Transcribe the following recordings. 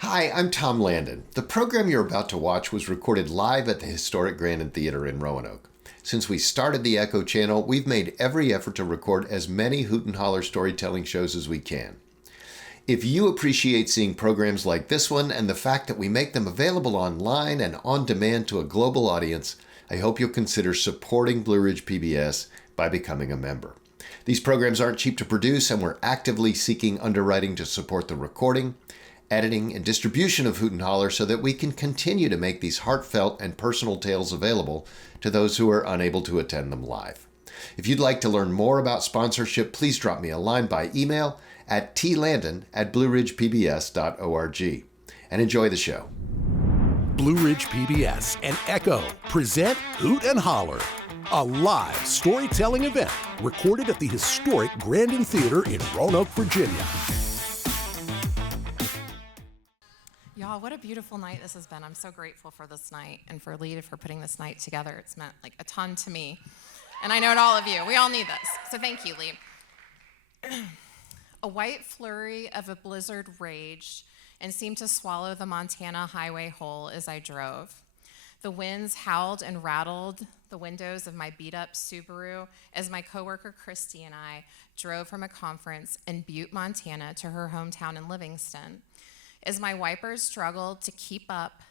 Hi, I'm Tom Landon. The program you're about to watch was recorded live at the historic Grandin Theater in Roanoke. Since we started the Echo Channel, we've made every effort to record as many Hoot and Holler storytelling shows as we can. If you appreciate seeing programs like this one and the fact that we make them available online and on demand to a global audience, I hope you'll consider supporting Blue Ridge PBS by becoming a member. These programs aren't cheap to produce, and we're actively seeking underwriting to support the recording, editing, and distribution of Hoot and Holler so that we can continue to make these heartfelt and personal tales available to those who are unable to attend them live. If you'd like to learn more about sponsorship, please drop me a line by email at tlandon@blueridgepbs.org. And enjoy the show. Blue Ridge PBS and Echo present Hoot and Holler, a live storytelling event recorded at the historic Grandin Theater in Roanoke, Virginia. Y'all, what a beautiful night this has been. I'm so grateful for this night and for Lita for putting this night together. It's meant like a ton to me. And I know to all of you. We all need this. So thank you, Lee. A white flurry of a blizzard raged and seemed to swallow the Montana highway whole as I drove. The winds howled and rattled the windows of my beat-up Subaru as my coworker Christy and I drove from a conference in Butte, Montana to her hometown in Livingston. As my wipers struggled to keep up,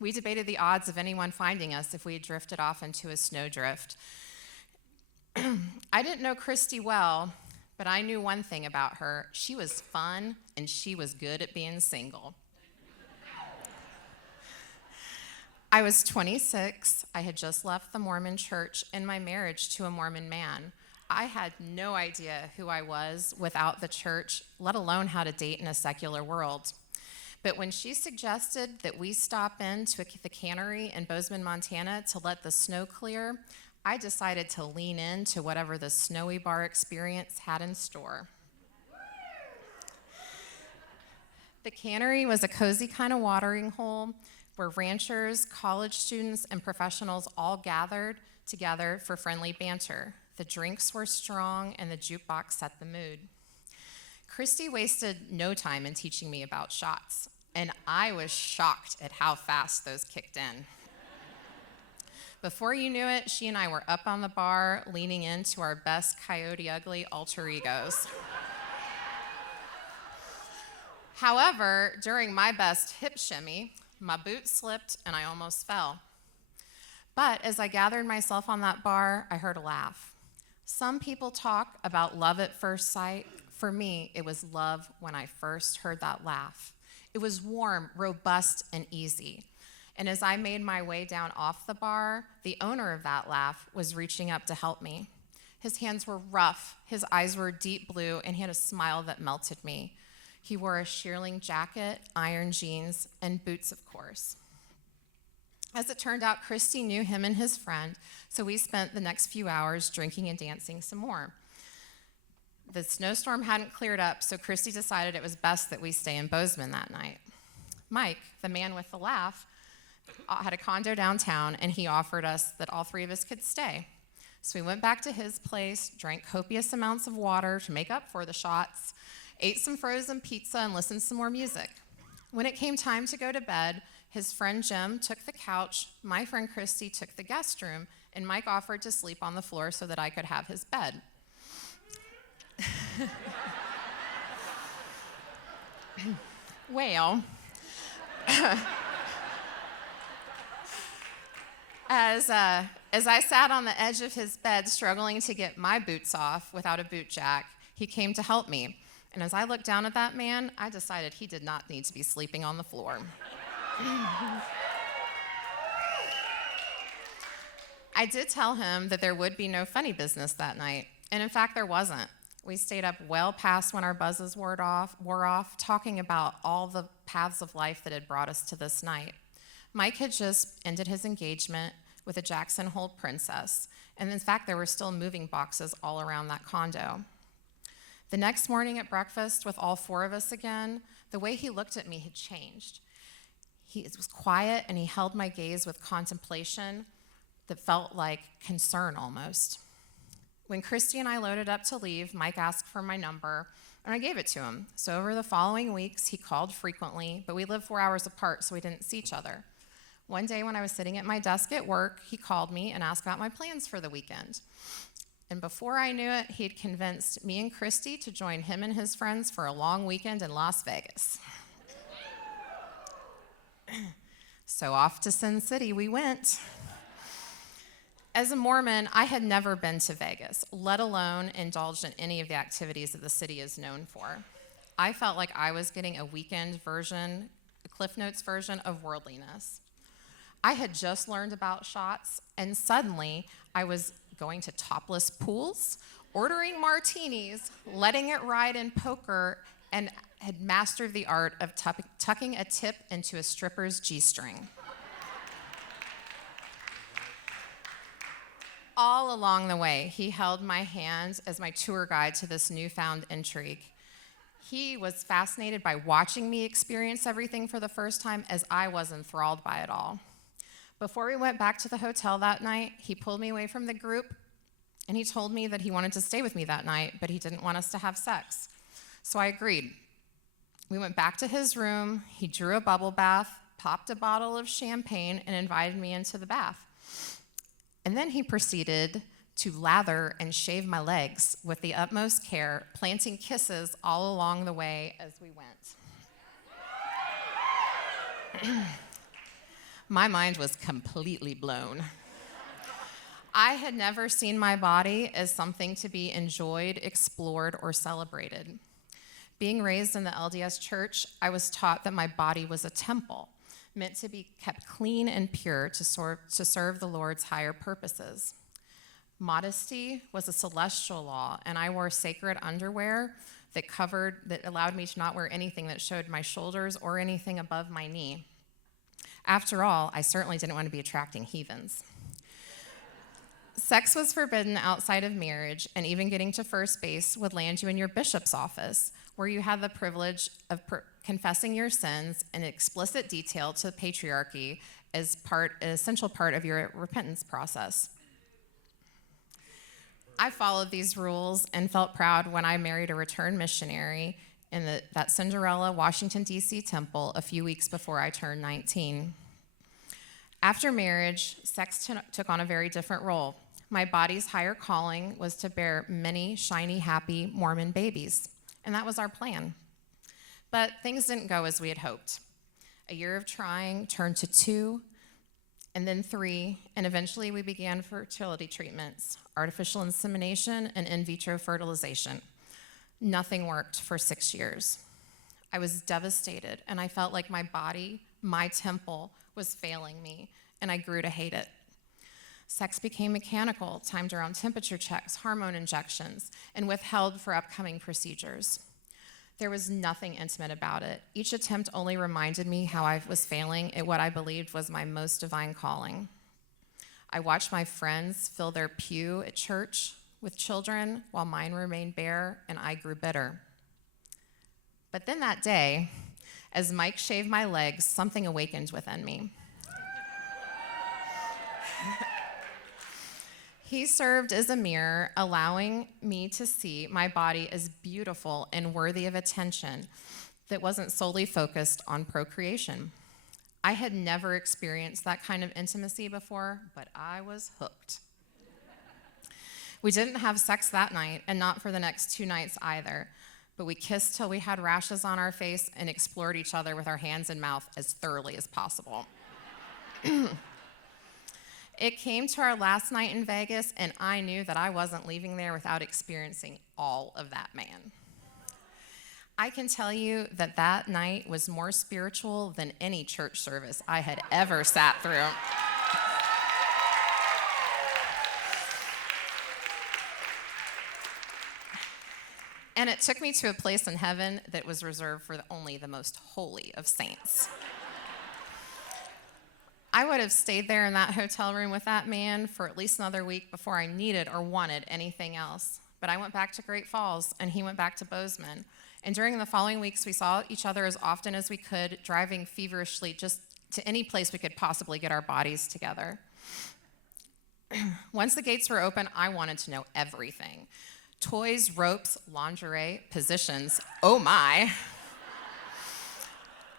we debated the odds of anyone finding us if we had drifted off into a snowdrift. I didn't know Christy well, but I knew one thing about her. She was fun, and she was good at being single. I was 26. I had just left the Mormon church in my marriage to a Mormon man. I had no idea who I was without the church, let alone how to date in a secular world. But when she suggested that we stop into the cannery in Bozeman, Montana to let the snow clear, I decided to lean into whatever the snowy bar experience had in store. The cannery was a cozy kind of watering hole where ranchers, college students, and professionals all gathered together for friendly banter. The drinks were strong, and the jukebox set the mood. Christy wasted no time in teaching me about shots, and I was shocked at how fast those kicked in. Before you knew it, she and I were up on the bar, leaning into our best Coyote Ugly alter egos. However, during my best hip shimmy, my boot slipped and I almost fell. But as I gathered myself on that bar, I heard a laugh. Some people talk about love at first sight. For me, it was love when I first heard that laugh. It was warm, robust, and easy. And as I made my way down off the bar, the owner of that laugh was reaching up to help me. His hands were rough, his eyes were deep blue, and he had a smile that melted me. He wore a shearling jacket, iron jeans, and boots, of course. As it turned out, Christy knew him and his friend, so we spent the next few hours drinking and dancing some more. The snowstorm hadn't cleared up, so Christy decided it was best that we stay in Bozeman that night. Mike, the man with the laugh, had a condo downtown, and he offered us that all three of us could stay. So we went back to his place, drank copious amounts of water to make up for the shots, ate some frozen pizza, and listened to some more music. When it came time to go to bed, his friend Jim took the couch, my friend Christy took the guest room, and Mike offered to sleep on the floor so that I could have his bed. Well, as I sat on the edge of his bed struggling to get my boots off without a boot jack, he came to help me. And as I looked down at that man, I decided he did not need to be sleeping on the floor. I did tell him that there would be no funny business that night, and in fact, there wasn't. We stayed up well past when our buzzes wore off, talking about all the paths of life that had brought us to this night. Mike had just ended his engagement with a Jackson Hole princess, and in fact, there were still moving boxes all around that condo. The next morning at breakfast with all four of us again, the way he looked at me had changed. He was quiet, and he held my gaze with contemplation that felt like concern almost. When Christy and I loaded up to leave, Mike asked for my number, And I gave it to him. So over the following weeks, he called frequently, but we lived 4 hours apart, so we didn't see each other. One day when I was sitting at my desk at work, he called me and asked about my plans for the weekend. And before I knew it, he'd convinced me and Christy to join him and his friends for a long weekend in Las Vegas. So off to Sin City we went. As a Mormon, I had never been to Vegas, let alone indulged in any of the activities that the city is known for. I felt like I was getting a weekend version, a Cliff Notes version of worldliness. I had just learned about shots, and suddenly I was going to topless pools, ordering martinis, letting it ride in poker, and had mastered the art of tucking a tip into a stripper's G-string. All along the way, he held my hand as my tour guide to this newfound intrigue. He was fascinated by watching me experience everything for the first time as I was enthralled by it all. Before we went back to the hotel that night, he pulled me away from the group, and he told me that he wanted to stay with me that night, but he didn't want us to have sex. So I agreed. We went back to his room, he drew a bubble bath, popped a bottle of champagne, and invited me into the bath. And then he proceeded to lather and shave my legs with the utmost care, planting kisses all along the way as we went. My mind was completely blown. I had never seen my body as something to be enjoyed, explored, or celebrated. Being raised in the LDS church, I was taught that my body was a temple, meant to be kept clean and pure to serve the Lord's higher purposes. Modesty was a celestial law, and I wore sacred underwear that allowed me to not wear anything that showed my shoulders or anything above my knee. After all, I certainly didn't want to be attracting heathens. Sex was forbidden outside of marriage, and even getting to first base would land you in your bishop's office, where you had the privilege of confessing your sins in explicit detail to the patriarchy as an essential part of your repentance process. I followed these rules and felt proud when I married a returned missionary in that Cinderella, Washington, D.C. temple a few weeks before I turned 19. After marriage, sex took on a very different role. My body's higher calling was to bear many shiny, happy Mormon babies, and that was our plan. But things didn't go as we had hoped. A year of trying turned to 2, and then 3, and eventually we began fertility treatments, artificial insemination, and in vitro fertilization. Nothing worked for 6 years. I was devastated, and I felt like my body, my temple, was failing me, and I grew to hate it. Sex became mechanical, timed around temperature checks, hormone injections, and withheld for upcoming procedures. There was nothing intimate about it. Each attempt only reminded me how I was failing at what I believed was my most divine calling. I watched my friends fill their pew at church with children while mine remained bare, and I grew bitter. But then that day, as Mike shaved my legs, something awakened within me. He served as a mirror, allowing me to see my body as beautiful and worthy of attention that wasn't solely focused on procreation. I had never experienced that kind of intimacy before, but I was hooked. We didn't have sex that night, and not for the next 2 nights either, but we kissed till we had rashes on our face and explored each other with our hands and mouth as thoroughly as possible. It came to our last night in Vegas, and I knew that I wasn't leaving there without experiencing all of that man. I can tell you that that night was more spiritual than any church service I had ever sat through. And it took me to a place in heaven that was reserved for only the most holy of saints. I would have stayed there in that hotel room with that man for at least another week before I needed or wanted anything else. But I went back to Great Falls, and he went back to Bozeman. And during the following weeks, we saw each other as often as we could, driving feverishly just to any place we could possibly get our bodies together. Once the gates were open, I wanted to know everything. toys, ropes, lingerie, positions, oh my.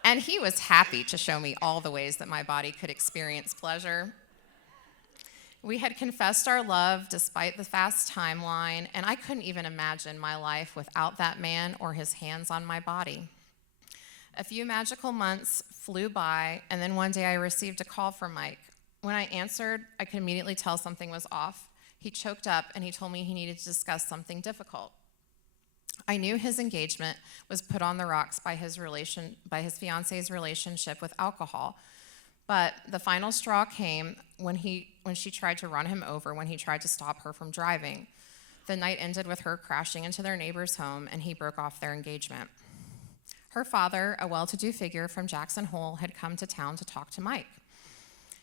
And he was happy to show me all the ways that my body could experience pleasure. We had confessed our love despite the fast timeline, and I couldn't even imagine my life without that man or his hands on my body. A few magical months flew by, and then one day I received a call from Mike. When I answered, I could immediately tell something was off. He choked up, and he told me he needed to discuss something difficult. I knew his engagement was put on the rocks by his fiance's relationship with alcohol, but the final straw came when she tried to run him over when he tried to stop her from driving. The night ended with her crashing into their neighbor's home, and he broke off their engagement. Her father, a well-to-do figure from Jackson Hole, had come to town to talk to Mike.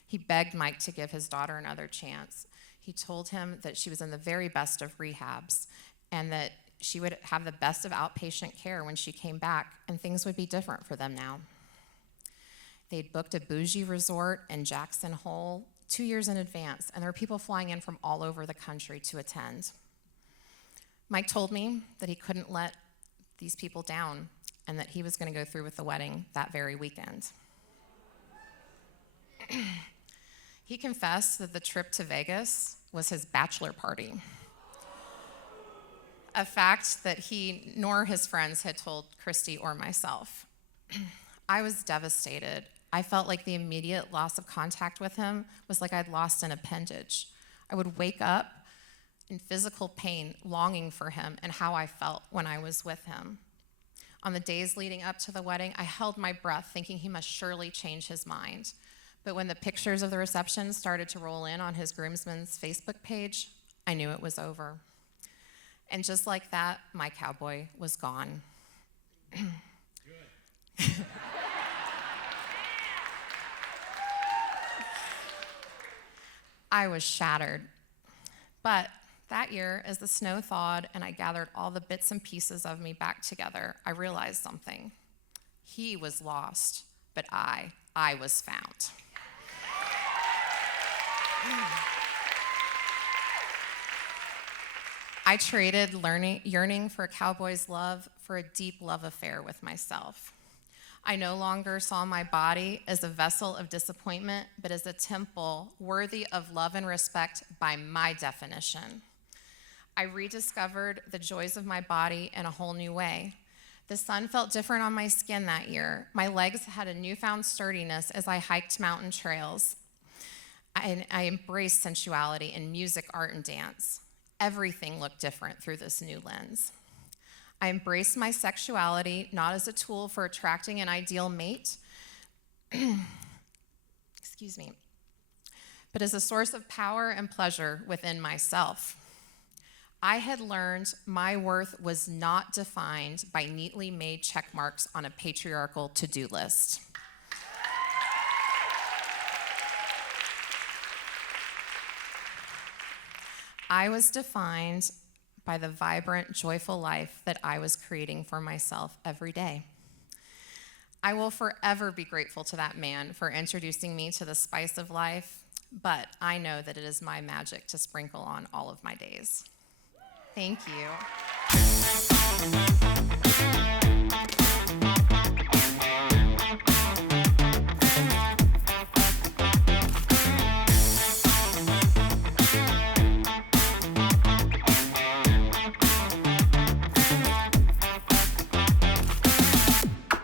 He begged Mike to give his daughter another chance. He told him that she was in the very best of rehabs and that she would have the best of outpatient care when she came back, and things would be different for them now. They'd booked a bougie resort in Jackson Hole 2 years in advance, and there were people flying in from all over the country to attend. Mike told me that he couldn't let these people down and that he was going to go through with the wedding that very weekend. He confessed that the trip to Vegas was his bachelor party, a fact that he nor his friends had told Christy or myself. I was devastated. I felt like the immediate loss of contact with him was like I'd lost an appendage. I would wake up in physical pain, longing for him and how I felt when I was with him. On the days leading up to the wedding, I held my breath, thinking he must surely change his mind. But when the pictures of the reception started to roll in on his groomsman's Facebook page, I knew it was over. And just like that, my cowboy was gone. I was shattered. But that year, as the snow thawed and I gathered all the bits and pieces of me back together, I realized something. He was lost, but I was found. I traded yearning for a cowboy's love for a deep love affair with myself. I no longer saw my body as a vessel of disappointment, but as a temple worthy of love and respect by my definition. I rediscovered the joys of my body in a whole new way. The sun felt different on my skin that year. My legs had a newfound sturdiness as I hiked mountain trails. I embraced sensuality in music, art, and dance. Everything looked different through this new lens. I embraced my sexuality not as a tool for attracting an ideal mate, but as a source of power and pleasure within myself. I had learned my worth was not defined by neatly made check marks on a patriarchal to-do list. I was defined by the vibrant, joyful life that I was creating for myself every day. I will forever be grateful to that man for introducing me to the spice of life, but I know that it is my magic to sprinkle on all of my days. Thank you.